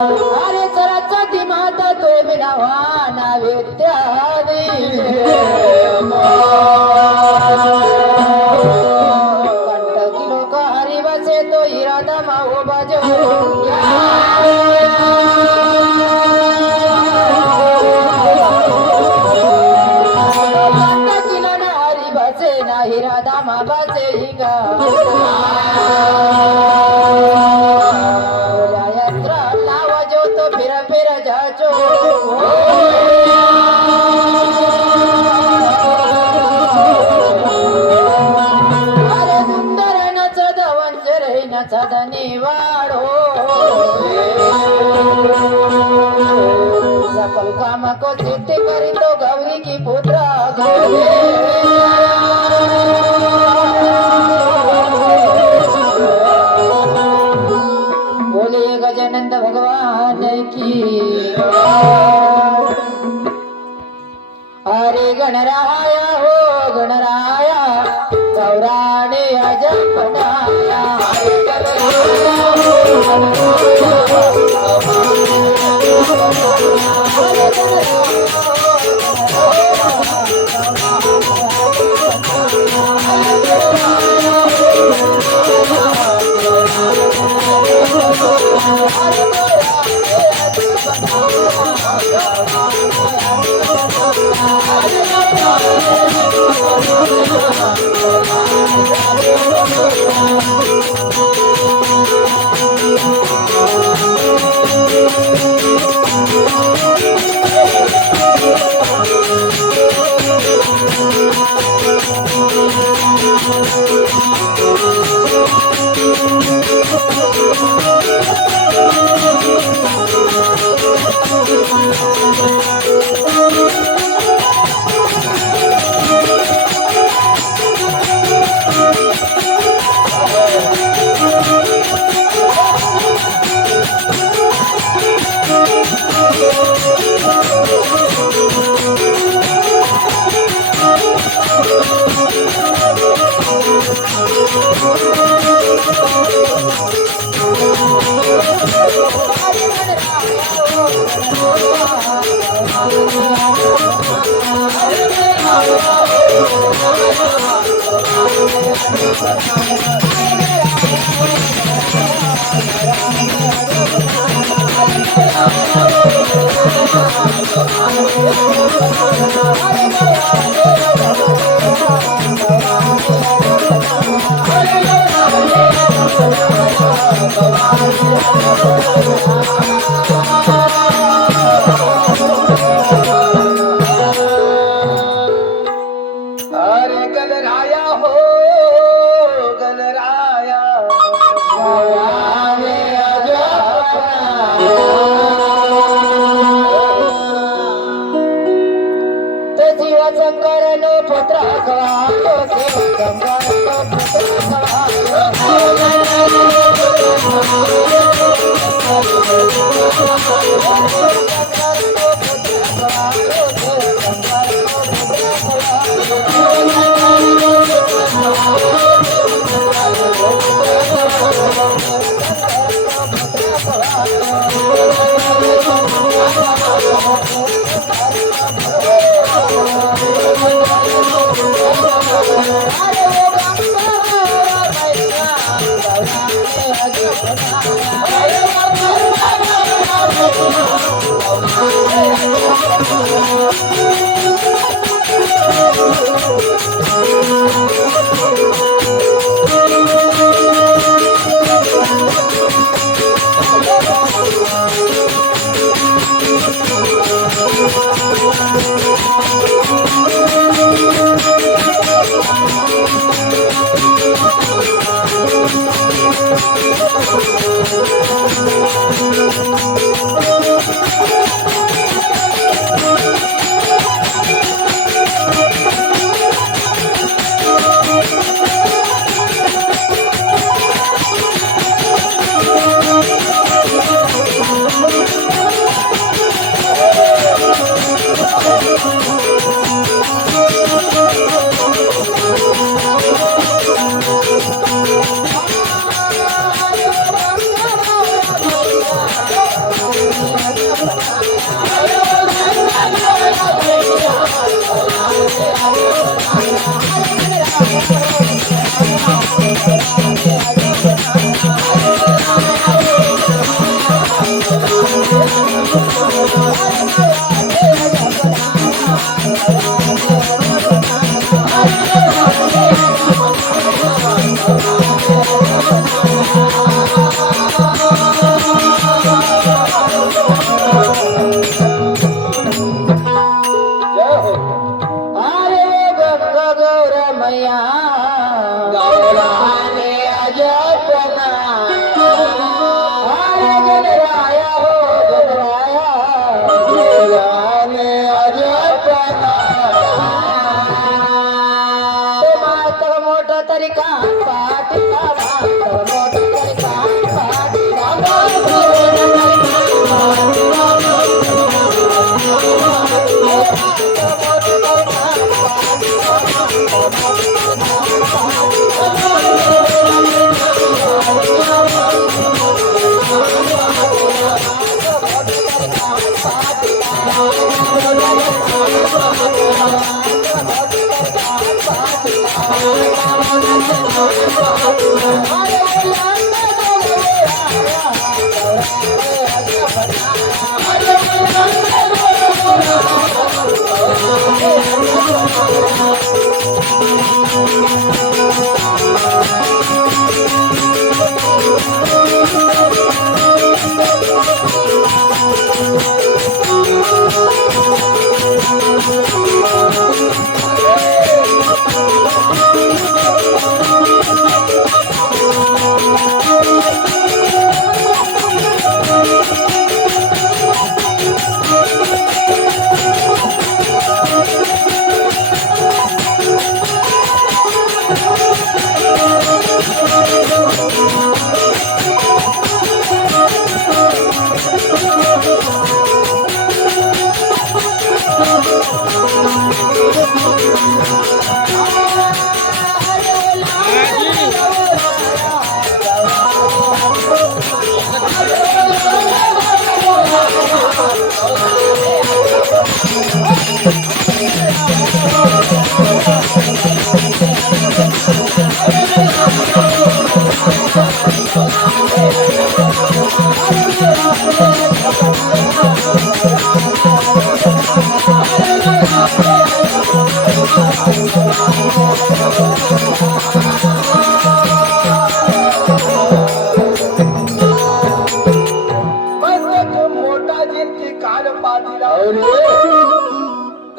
अरे चराचा दिमात तो विनावाना विद्यादी कंटकी लोक हरिवसे तो इरादा माओ बाजो कंटकीला ना हरिवसे ना इरादा मा बाजे हिगा फिर जाचो अरे सुंदर नचद वंजर नचद निवाडो सकल काम को सिद्ध करी तो गौरी की पुत्र बोले गजानंद भगवान की हरे गणराया हो गणराया गौराणे अजपनाया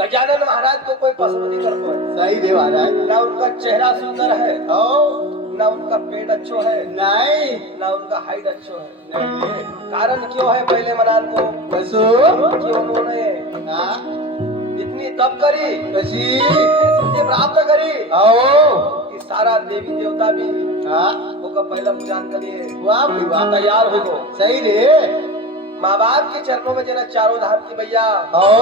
गजानन महाराज को कोई पसंद नहीं करता। सही रे महाराज। ना उनका चेहरा सुंदर है, ना उनका पेट अच्छो है, नहीं ना उनका हाइट अच्छो है। नहीं कारण क्यों है पहले मनान को बसो कि उन्होंने हाँ इतनी तप करी, कशी सिद्धि प्राप्त करी आओ कि सारा देवी देवता भी हाँ उनका पहला पूजन करिए। वाह भाई वाह तैयार हो गो। सही रे माँ बाप के चरणों में जना चारों धाम की भैया आओ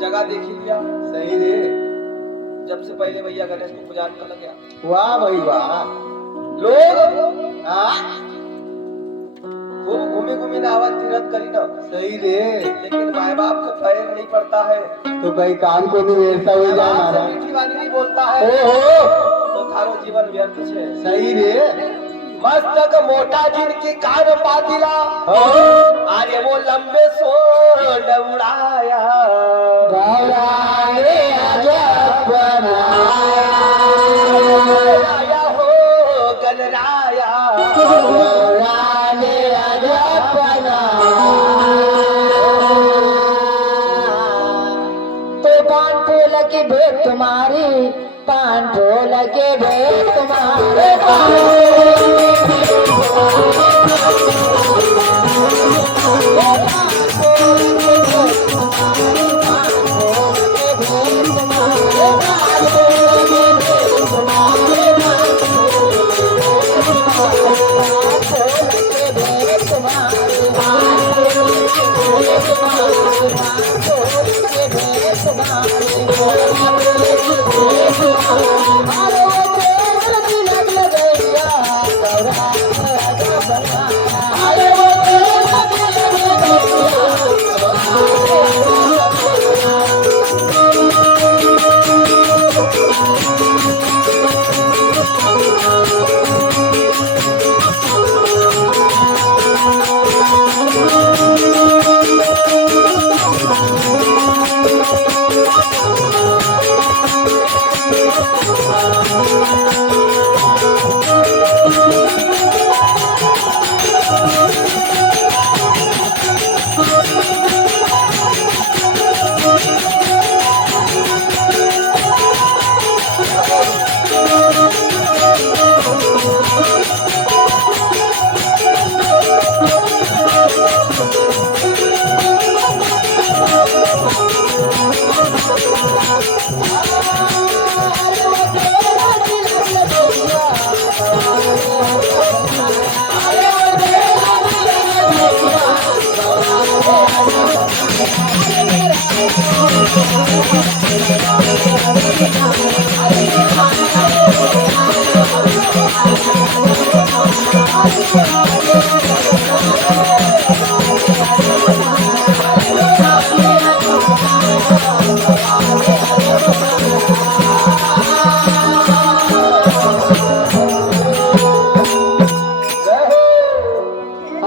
जगह देखी लिया। सही रे जब से पहले भैया गणेश को पूजन कर लगे वाह भाई वाह लोग हाँ खूब घूमी घूमी नावत तीरथ करी ना, सही रे लेकिन माँ बाप को पैर नहीं पड़ता है तो कहीं कान को नहीं वेरता हो जाए बाप से हमारा मीठी वाली नहीं बोलता है ओहो तो थारो जीवन व्यर्थ है। सही रे मस्तक मोटा जिनकी कान पातिला अरे वो लंबे सो उड़ाया गौराए अजब आया हो गलराया गौराए अजब तो पान फूल की भेंट तुम्हारी, पान फूल की भेंट तुम्हारे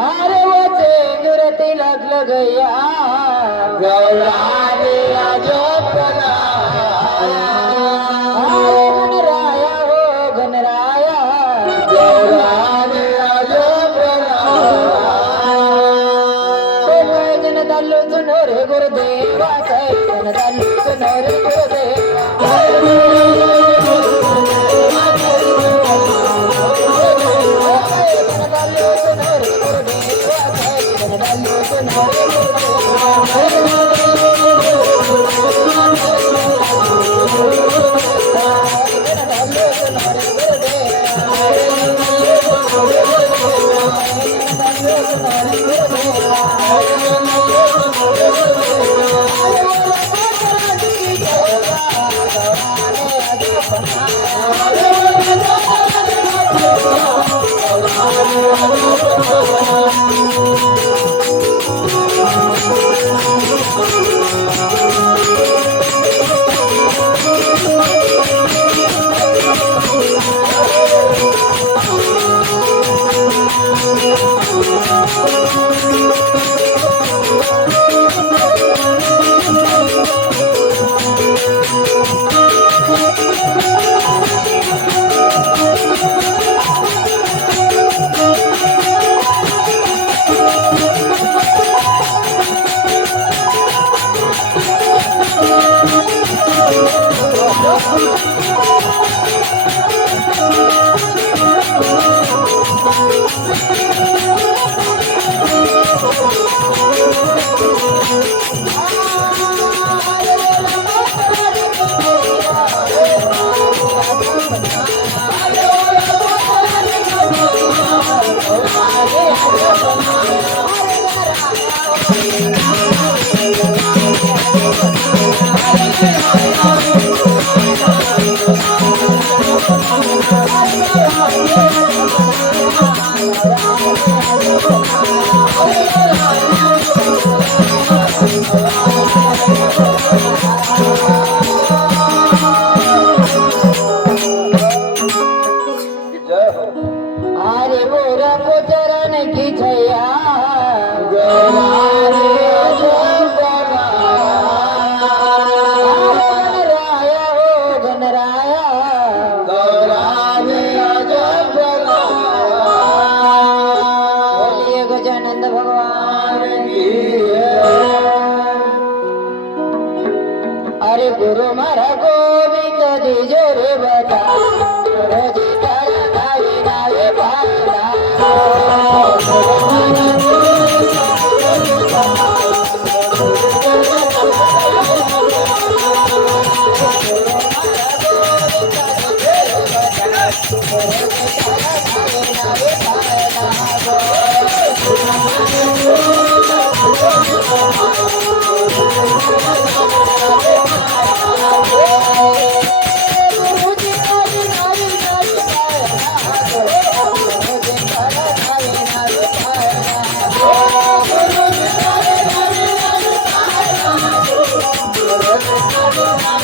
अरे वो चेंगुर तिलक गया गौरा रे आजो चाललो सुनो रे गुरुदेवा कैसन चाललो सुनो रे गुरुदेवा कैसन चाललो सुनो रे गुरुदेवा कैसन चाललो सुनो रे अरे मोरा को चरण की छैया गणराया हो गणराया बोलिए गजानंद भगवान अरे गुरु मारा गोविंद दीजो रे बता रोजी तारा नावे नावे भाला Thank you.